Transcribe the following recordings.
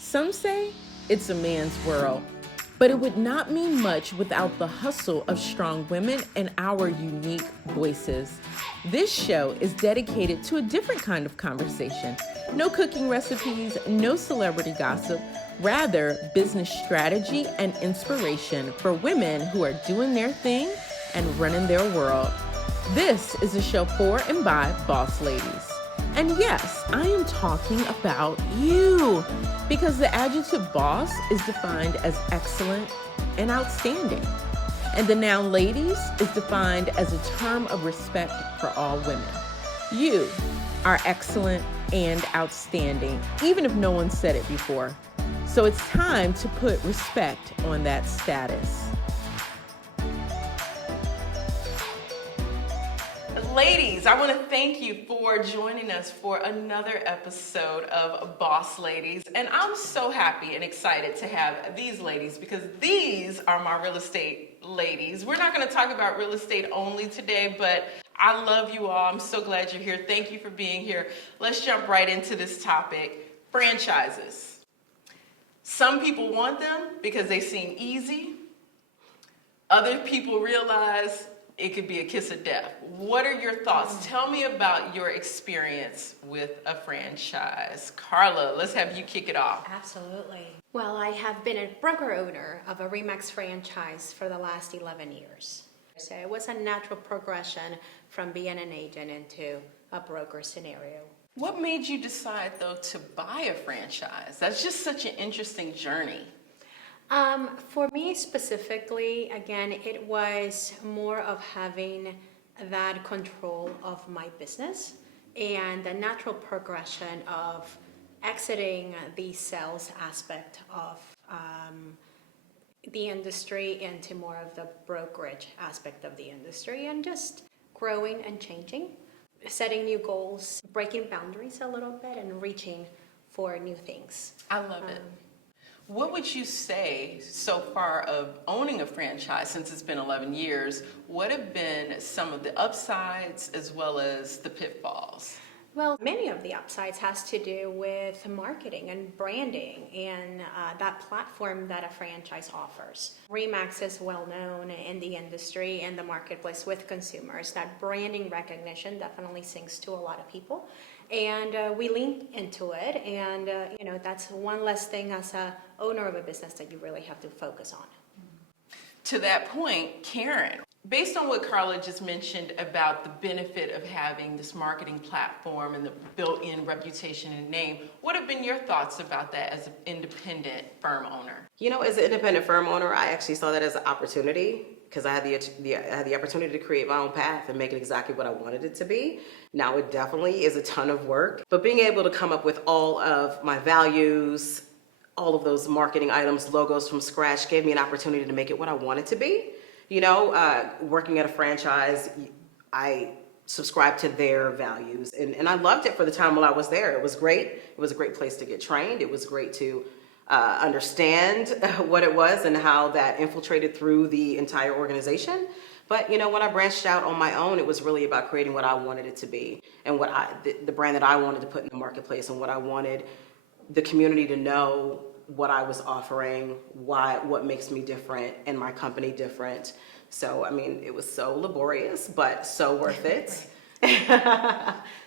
Some say it's a man's world, but it would not mean much without the hustle of strong women and our unique voices. This show is dedicated to a different kind of conversation. No cooking recipes, no celebrity gossip, rather business strategy and inspiration for women who are doing their thing and running their world. This is a show for and by boss ladies. And yes, I am talking about you, because the adjective boss is defined as excellent and outstanding. And the noun ladies is defined as a term of respect for all women. You are excellent and outstanding, even if no one said it before. So it's time to put respect on that status. Ladies, I want to thank you for joining us for another episode of Boss Ladies. And I'm so happy and excited to have these ladies because these are my real estate ladies. We're not going to talk about real estate only today, but I love you all. I'm so glad you're here. Thank you for being here. Let's jump right into this topic, franchises. Some people want them because they seem easy. Other people realize it could be a kiss of death. What are your thoughts? Tell me about your experience with a franchise. Carla, let's have you kick it off. Absolutely. Well, I have been a broker owner of a RE/MAX franchise for the last 11 years. So it was a natural progression from being an agent into a broker scenario. What made you decide, though, to buy a franchise? That's just such an interesting journey. For me specifically, again, it was more of having that control of my business and the natural progression of exiting the sales aspect of the industry into more of the brokerage aspect of the industry and just growing and changing, setting new goals, breaking boundaries a little bit and reaching for new things. I love it. What would you say so far of owning a franchise, since it's been 11 years, what have been some of the upsides as well as the pitfalls? Well, many of the upsides has to do with marketing and branding and that platform that a franchise offers. RE/MAX is well known in the industry and the marketplace with consumers. That branding recognition definitely sinks to a lot of people. And we lean into it, and that's one less thing as a owner of a business that you really have to focus on. To that point, Karen, based on what Carla just mentioned about the benefit of having this marketing platform and the built-in reputation and name, what have been your thoughts about that as an independent firm owner? As an independent firm owner, I actually saw that as an opportunity because I had the opportunity to create my own path and make it exactly what I wanted it to be. Now it definitely is a ton of work, but being able to come up with all of my values, all of those marketing items, logos from scratch gave me an opportunity to make it what I want it to be. Working at a franchise, I subscribed to their values and I loved it for the time while I was there. It was great. It was a great place to get trained. It was great to understand what it was and how that infiltrated through the entire organization. But when I branched out on my own, it was really about creating what I wanted it to be and what the brand that I wanted to put in the marketplace and what I wanted the community to know what I was offering, what makes me different and my company different. So, it was so laborious, but so worth it.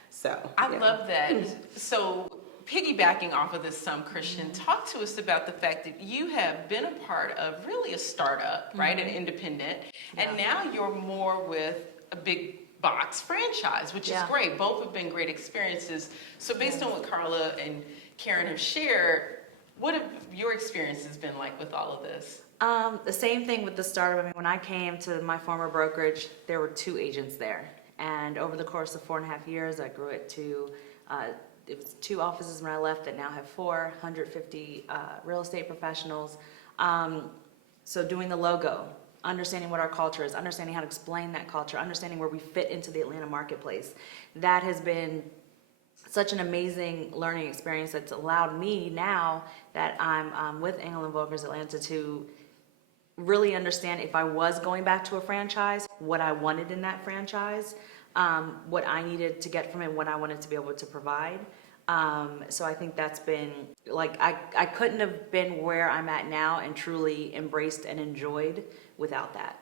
So I love that. So piggybacking off of this some, Christian, talk to us about the fact that you have been a part of really a startup, right? An independent, and now you're more with a big box franchise, which is great. Both have been great experiences. So based on what Carla and Karen have shared, what have your experiences been like with all of this? The same thing with the startup. When I came to my former brokerage, there were 2 agents there. And over the course of 4.5 years, I grew it to, it was 2 offices when I left that now have 450 real estate professionals. So doing the logo, understanding what our culture is, understanding how to explain that culture, understanding where we fit into the Atlanta marketplace. That has been such an amazing learning experience that's allowed me now that I'm with Engel and Völkers Atlanta to really understand if I was going back to a franchise, what I wanted in that franchise, what I needed to get from it, what I wanted to be able to provide. So I think that's been, like, I couldn't have been where I'm at now and truly embraced and enjoyed without that.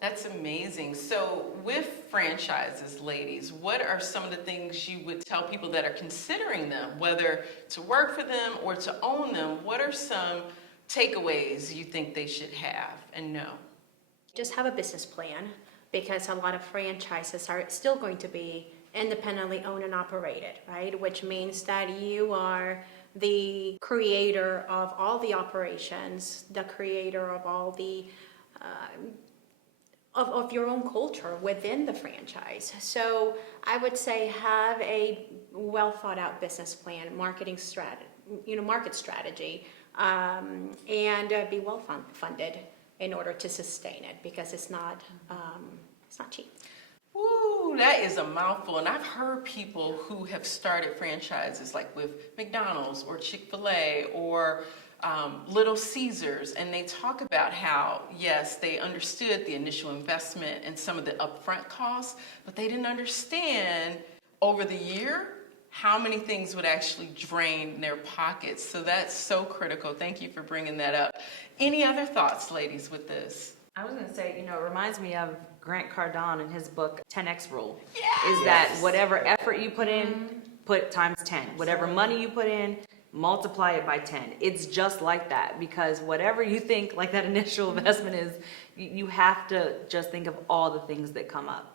That's amazing. So with franchises, ladies, what are some of the things you would tell people that are considering them, whether to work for them or to own them? What are some takeaways you think they should have and know? Just have a business plan, because a lot of franchises are still going to be independently owned and operated, right? Which means that you are the creator of all the operations, the creator of all the of your own culture within the franchise. So I would say have a well thought out business plan, marketing strategy, market strategy, and be well funded in order to sustain it, because it's not cheap. Ooh, that is a mouthful. And I've heard people who have started franchises like with McDonald's or Chick-fil-A or Little Caesars, and they talk about how, yes, they understood the initial investment and some of the upfront costs, but they didn't understand over the year how many things would actually drain their pockets. So that's so critical. Thank you for bringing that up. Any other thoughts, ladies, with this? I was going to say, it reminds me of Grant Cardone in his book 10X Rule. Yes! Is that whatever effort you put in, put times 10. Whatever money you put in, multiply it by 10. It's just like that, because whatever you think like that initial investment is, you have to just think of all the things that come up.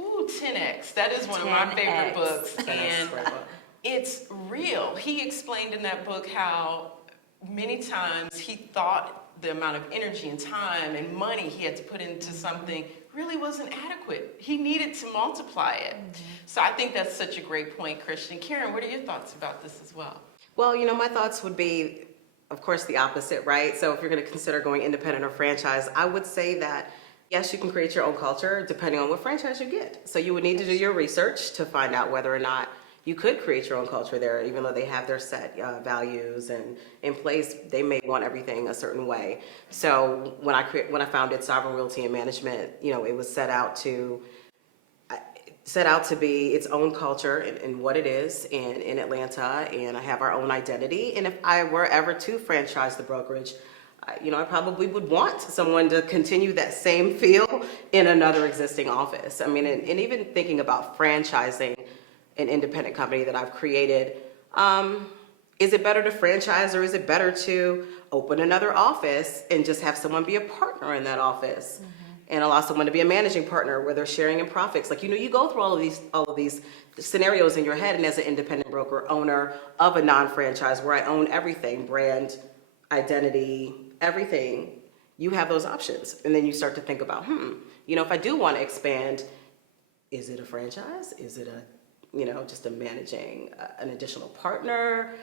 Ooh, 10X. That is one of my favorite 10X. books. And it's real. He explained in that book how many times he thought the amount of energy and time and money he had to put into something really wasn't adequate. He needed to multiply it. So I think that's such a great point, Christian. Karen, what are your thoughts about this as well? Well, my thoughts would be, of course, the opposite, right? So if you're going to consider going independent or franchise, I would say that, yes, you can create your own culture depending on what franchise you get. So you would need to do your research to find out whether or not you could create your own culture there, even though they have their set values and in place, they may want everything a certain way. So when I founded Sovereign Realty and Management, it was set out to be its own culture and what it is in Atlanta, and I have our own identity. And if I were ever to franchise the brokerage, I probably would want someone to continue that same feel in another existing office. I mean, and even thinking about franchising an independent company that I've created, is it better to franchise, or is it better to open another office and just have someone be a partner in that office? And allow someone to be a managing partner where they're sharing in profits. Like, you go through all of these scenarios in your head, and as an independent broker owner of a non-franchise where I own everything, brand, identity, everything, you have those options. And then you start to think about, if I do want to expand, is it a franchise? Is it just a managing an additional partner?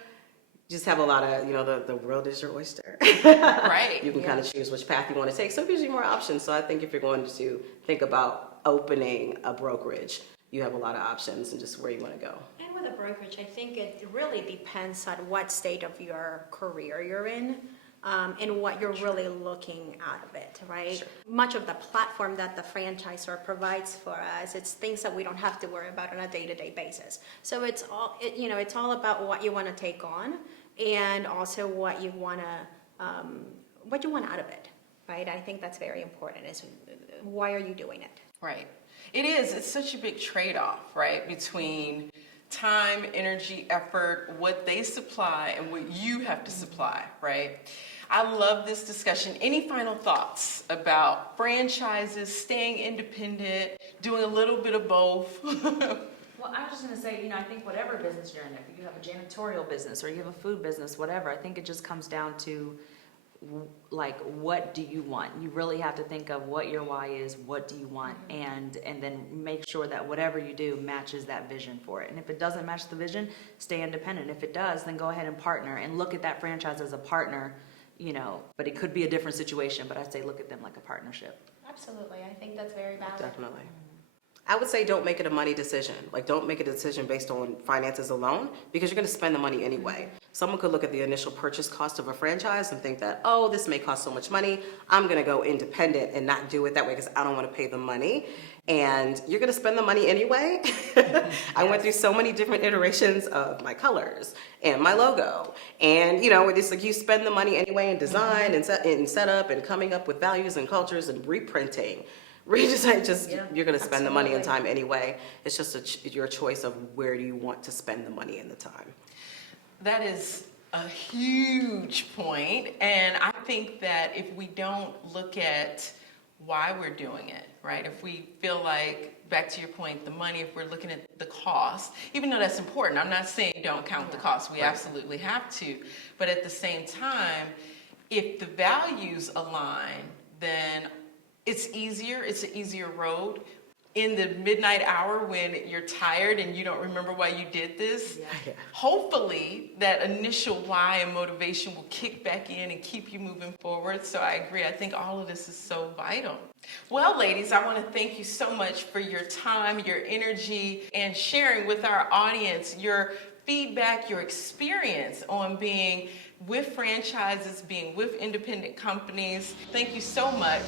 Just have a lot of, the world is your oyster. Right. You can kind of choose which path you want to take. So it gives you more options. So I think if you're going to think about opening a brokerage, you have a lot of options and just where you want to go. And with a brokerage, I think it really depends on what state of your career you're in, and what you're really looking out of it, right? Sure. Much of the platform that the franchisor provides for us, it's things that we don't have to worry about on a day-to-day basis. So it's all about what you want to take on, and also what you want out of it, right? I think that's very important. Is why are you doing it? Right. It is. It's such a big trade-off, right, between time, energy, effort, what they supply and what you have to supply, right? I love this discussion. Any final thoughts about franchises, staying independent, doing a little bit of both? Well, I was just going to say, I think whatever business you're in, if you have a janitorial business or you have a food business, whatever, I think it just comes down to, like, what do you want? You really have to think of what your why is, what do you want, and then make sure that whatever you do matches that vision for it. And if it doesn't match the vision, stay independent. If it does, then go ahead and partner and look at that franchise as a partner, but it could be a different situation, but I'd say look at them like a partnership. Absolutely. I think that's very valid. Definitely. I would say don't make it a money decision. Like, don't make a decision based on finances alone, because you're going to spend the money anyway. Someone could look at the initial purchase cost of a franchise and think that, oh, this may cost so much money, I'm going to go independent and not do it that way because I don't want to pay the money. And you're going to spend the money anyway. I went through so many different iterations of my colors and my logo. And, it's like you spend the money anyway in design and set up and coming up with values and cultures and reprinting. Redesign, you're going to spend the money and time anyway. It's just your choice of where do you want to spend the money and the time. That is a huge point, and I think that if we don't look at why we're doing it, right? If we feel like, back to your point, the money, if we're looking at the cost, even though that's important, I'm not saying don't count the cost, we absolutely have to, but at the same time, if the values align, then it's an easier road. In the midnight hour when you're tired and you don't remember why you did this, hopefully that initial why and motivation will kick back in and keep you moving forward. So I agree. I think all of this is so vital. Well, ladies, I want to thank you so much for your time, your energy, and sharing with our audience your feedback, your experience on being with franchises, being with independent companies. Thank you so much.